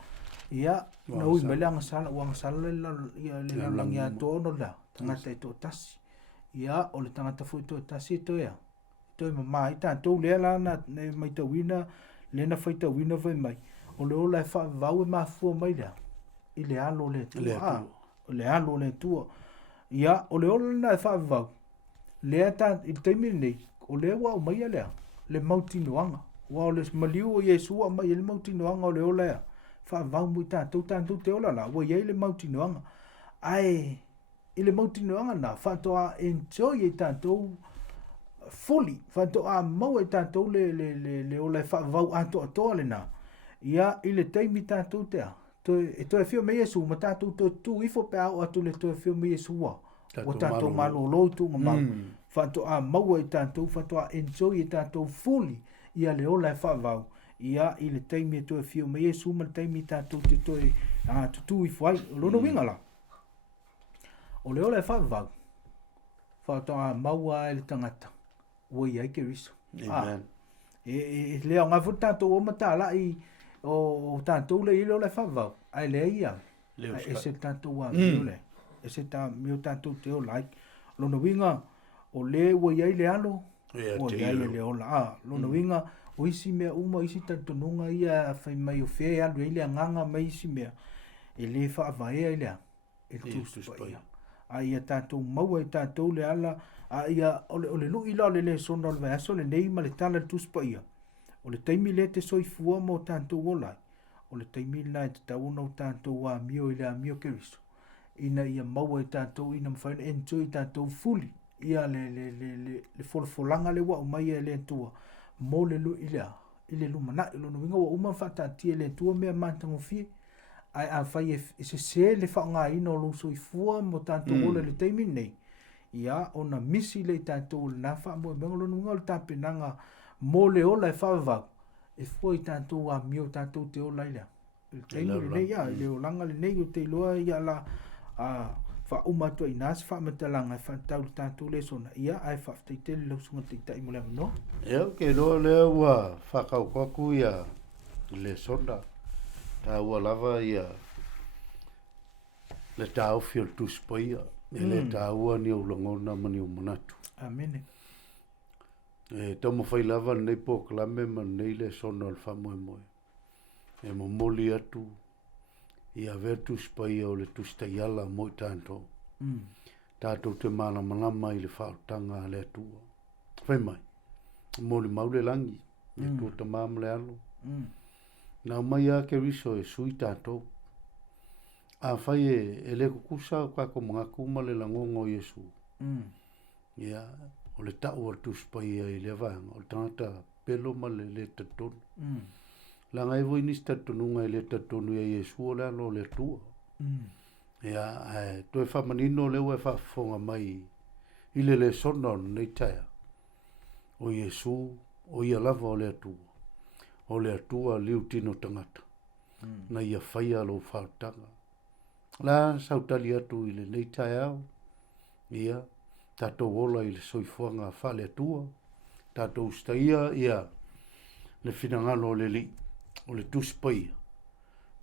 Ia, na ui malang sala, wang sala le lang ia tono la. Tangata i to tasi. Ia, o le tangata fo i to tasi e toia. Toi mama i tātou lea la na mai tawina, le na fai tawina fai mai. O le ola e wha vau e mafua mai lea. I le alo le tua. O le alo le tua. Ia, o le ola na e wha vau. Lea tā, i teimi nei, o le wa o mai lea. Le mauti noanga. Wa o le maliu o Yesu a mai le mauti noanga o le ola ea. Wha vau mui tātou te ola la. Wa iei le mauti noanga. Ai, i le mauti noanga na. Wha toa enjoy e tātou fully. Wha toa mau e tātou le ola e wha vau ato atoa le na. Ia, i le teimi tātou tea. E toi fio me Yesu, ma tātou tu ifo pe au atu le toi fio me Yesu wa. O tātou malo lotu ma mau. Whatoa maua i tātou, whatoa enjoy i tātou fully. Ia le ola e whavau. Ia i le teimi e toi fio me Yesu, ma le teimi tātou te toi tutu i whai. Lono wingala. O le ola e whavau. Whatoa maua e le tangata. Ua i aike riso. Amen. E leo ngā fu tātou o matala i o tātou le i le ola e whavau. Ai le ia. E se tātou a miole. E se mio tātou te o like. Lono winga. O le ua iai le alo, o iai le ola. Lona winga, o isi mea uma, isi tatonunga ia whai mai o whea alu e le anganga mai isi mea. E le whaavaea i lea, e tūspa ia. A ia tātou maua i tātou le ala, a ia o le lu ila o le Lesona o le vaiaso le nei ma le tala le tūspa ia. O le taimi le te soifua mo tātou olai. O le taimi la e te tauna o tātou a mio i le a mio keriso. Ina ia maua i tātou, ina mwhaina enjoy i tātou fully. Ia le folfolanga le wa o mai e le tua mo le lu ile lu mana lo no winga wa uma fata tie le tua me mantango fi ai a fai e se le fa nga ino lu so i fua mo tanto ole le teimi nei ia ona misi le tanto na fa mo me lo no ngol tapinanga mo le ola e fa va e foi tanto a mio tanto te ola ile le teimi le ia le olanga le nei o te loa ia la a fa uma to inas fa metalanga fa tau tantu Lesona ia ai fa te lo sunga te tai mo le no ke lo le wa fa ka ku ia Lesona ta wa lava ia le tau fio tu spoia le tau ni o longona mani o manatu amen tomo fai lava nei po klame man nei Lesona al fa mo e mo moli atu ia vertu spai o le tustaiala mo tanto. Tātou te mana malama i le whaotanga le atua. Whai mai. Mo le maule langi. Le tua ta māma le alo. Nā mai a ke riso e sui tātou. A whai e le kukusa o kako mga kuma le langongo Yesu. Ia, o le tau al tuspai i le vanga. O le tangata pelo ma le tatonu. La ngai voi ni tatonunga i le tatonu ia Yesu o le alo le tua. Ia, toi whamanino le ue whafonga mai i le Lesona nei taia. O Yesu, o ia lava o le atua. O le atua liu tino tangata. Na ia whaia lo whaotanga. La sautali atu i le nei taia au. Ia, tatou ola i le soifuanga whale atua. Tatou staia ia le finangalo le li. O le tuspaia.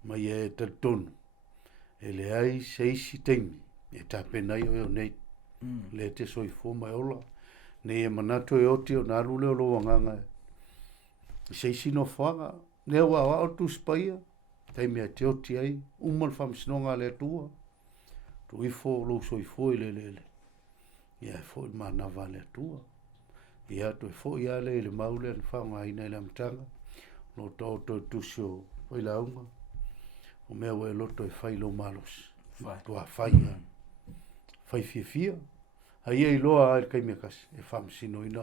Mai e tatonu. E le ai seisi teimi. E tapenai o nei. Le te soifua mai ola. Nei e manato e oti o naru leo lo wanganga. Seisi no whanga. Nea wa o tuspaia. Teimi a te oti ai. Umal whamsinonga le atua. Tu ifo lo soifua i le. Ia e fo i manawa le atua. Ia tu e fo i ale le maule an whanga ina i le amtanga. No tauto tusio o la unga o mea we loto e fai lo malos to a fai fai fia ai ai loa ai kai me kas e fam sino ina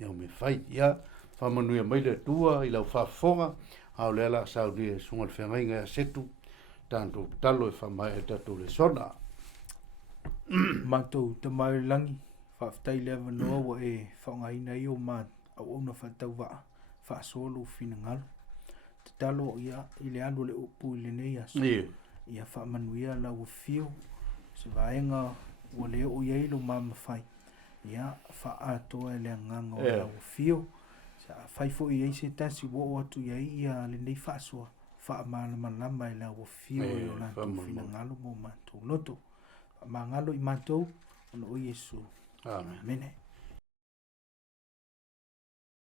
ia me fai ia fam no ia mai le tua i la fa fonga a le la sa di sunga le fenga setu tanto talo e fam mai tatu le sona matou te mai langi fa tai le no e fa nga ina i o ma au na fa tau va fa solo finangalo te talo ia i le alu le upu i le nei aso ia whaamanuia la ua fio se vaenga ua leo o iei lo mamawhai ia whaatoa e le anganga o la ua fio sa whaifo i ei se tasi wo atu iei ia le nei whaasua whaamalamalama e la ua fio i o lātou whina ngalo mo mātou loto whaamangalo i mātou ono o Yesu. Amen. Mene.